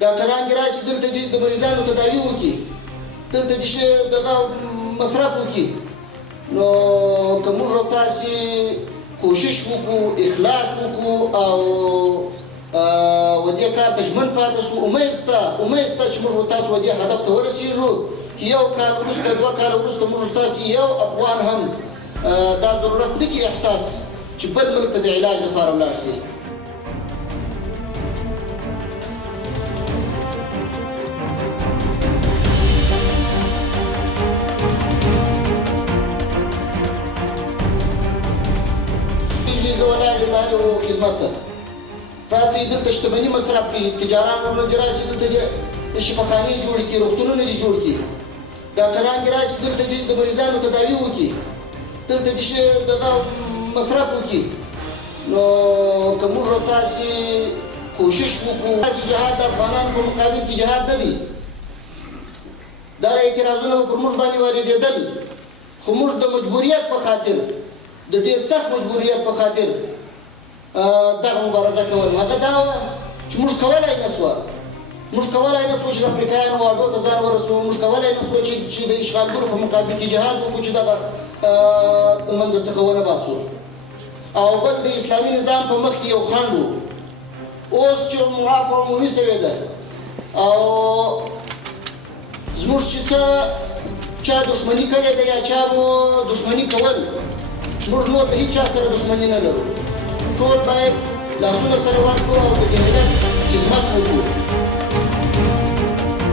ډاکټران دې راشي دلته دې د مریضانو تداوي وکړي دلته دې دغه مصرف وکړي نو که موږ او تاسې کوشش وکړو اخلاص وکړو او و دې کار ته ژمن پاتې شو امید شته چې موږ تاسو و دې هدف ته ورسېږو چې یو کال وروسته 2 کاله وروسته موږ ستاسې یو افغان هم دا ضرورت نه کړي احساس چې بل ملک ته د علاج لپاره ولاړ شي. زه ولاړ یم د هغو خدمت ته راسئ دلته شتمني مصرف کړي تجاران ورونه دې راشي دلته دې شفاخانې جوړې کړي روغتونونه دې جوړ کړي ډاکټران دې راشي دلته دې د مریضانو تداوي وکړي دلته دې دغه مصرف وکړي نو که موږ او تاسې کوشش وکړو داسې جهاد د افغانانو په مقابل کې جهاد نه دی دا اعتراضونه به پر موږ باندې واردېدل خو موږ د مجبوریت په خاطر د ډېر سخت مجبوریت په خاطر دغه مبارزه کول هغه دا وه چې موږ کولی نه شوه چې د امریکایانو واډو ته ځان ورسوو موږ کولی نه شوه چې د اشغالګرو په مقابل کې جهاد وکړو چې دغه د منځه څخه ونه باسو او بل د اسلامي نظام په مخ کې یو خنډ و اوس چې معاف او عمومي شوې ده او زموږ چې څه چا دښمني کړې ده یا چا مو دښمني کول موږ نور د هیچ چا سره دښمني نه لرو ټول باید لاسونه سره ورکړو او د دې ملت خدمت وکړو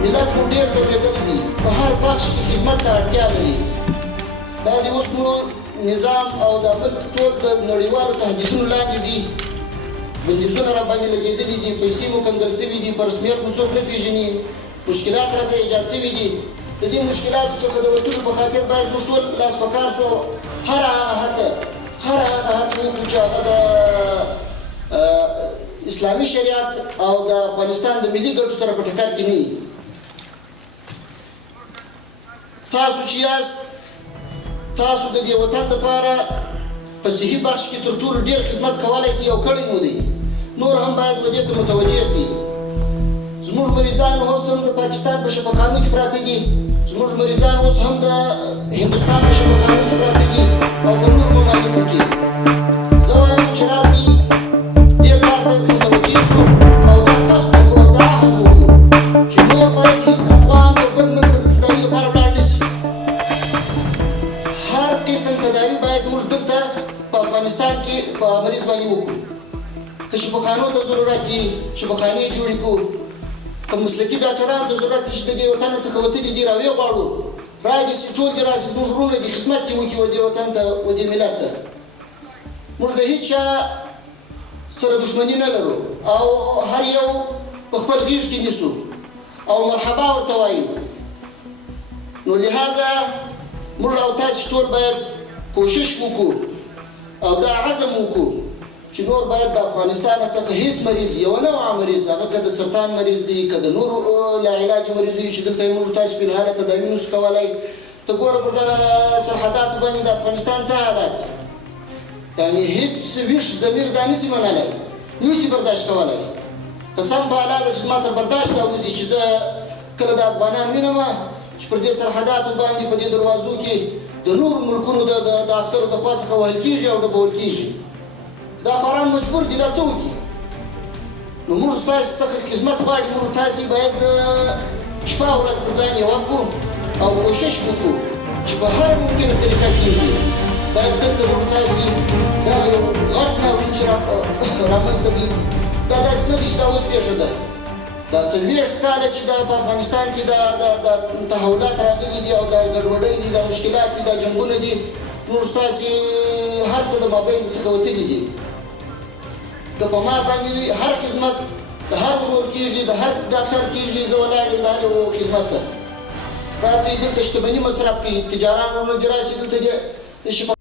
ملت مو ډېر ځورېدلی دي په هر بخش کې خدمت ته اړتیا لري دا د اوس مو نظام او د ملک ټول د نړیوالو تهدیدونو لاندې دي بندیزونه راباندې لګېدلي دي پیسې مو کنګل شوي دي په رسمیت مو څوک نه پېژني مشکلات راته ایجاد شوي دي د دې مشکلاتو څخه د وتلو په خاطر باید موږ ټول لاس په کار شو هر هغه هڅه وکړو چې هغه د اسلامي شریعت او د افغانستان د ملي ګټو سره په ټکر کې نه وي تاسو چې یاست تاسو د دې وطن دپاره په صحي بخش کې تر ټولو ډېر خدمت کولی شي او کړی مو دی نور هم باید په دې ته متوجه شي زموږ مریضان اوس هم د پاکستان په شفاخانو کې پراته دي زموږ مریضان اوس هم د هندوستان په شفاخانو کې پراته دي او په نورو ممالکو کې زه وایم چې راسئ دې کار ته متوجه شو او دا قصد وکړو او دا عهد وکړو چې نور باید هېڅ افغان د بل ملک ته د تداوي لپاره ولاړ نه شي هر قسم تداوي باید موږ دلته په افغانستان کې په مریض باندې وکړو که شفاخانو ته ضرورت وي شفاخانې جوړې کړو که مسلکي ډاکټرانو ته ضرورت وي چې د دې وطن څخه وتلي دي راویې غواړو رادې چې ټول دې راسي زموږ وروڼه دي خدمت دې وکړي و دې وطن ته و دې ملت ته موږ د هېچ چا سره دښمني نه لرو او هر یو په خپل غېږ کې نیسو او مرحبا ورته وایو نو لهذا موږ او تاسې ټول باید کوشش وکړو او دا عزم وکړو چې نور باید د افغانستان څخه هیڅ مریض یو نوعه مریض هغه که د سرطان مریض دی که د نورو لاعلاجه مریض وي چې دلته یې موږ تاسې فلحاله تداوي نشو کولی ته ګوره پر دغه سرحداتو باندې د افغانستان څه حالات یعنې هیڅ ویښ ضمیر دا نشي منلی نشي برداشت کولی قسم په الله ده چې ما تر برداشت راوځي چې زه کله د افغانان وینم چې پر دې سرحداتو باندې په دې دروازو کې د نورو ملکونو د عسکرو د خوا څخه وهل کېږي او ډبول کېږي دا خوران مجبور دي دا څه وکړي نو موږ ستاسې څخه خدمت غواړي موږ تاسې باید شپه او ورځ پر ځان یوه کړو او کوشش وکړو چې په هر ممکنه طریقه کېږي باید دلته موږ تاسې دغه یو غټ ناورین چې رامنځته دي دا داسې نه دي چې دا اوس پېښه ده دا 40 کاله چې په افغانستان کې د تحولات راغلي دي او دا ګډوډۍ دي دا مشکلات دي دا جنګونه دي موږ ستاسې هر څه د مابین څخه وتلي دي که په ما باندې وي هر خدمت د هر ورور کېږي د هر ډاکټر کېږي زه ولاړ یم د هر یو خدمت ته راسئ دلته شتمني مصرف کړئ تجاران ورونه دې راسئ دلته دې شفا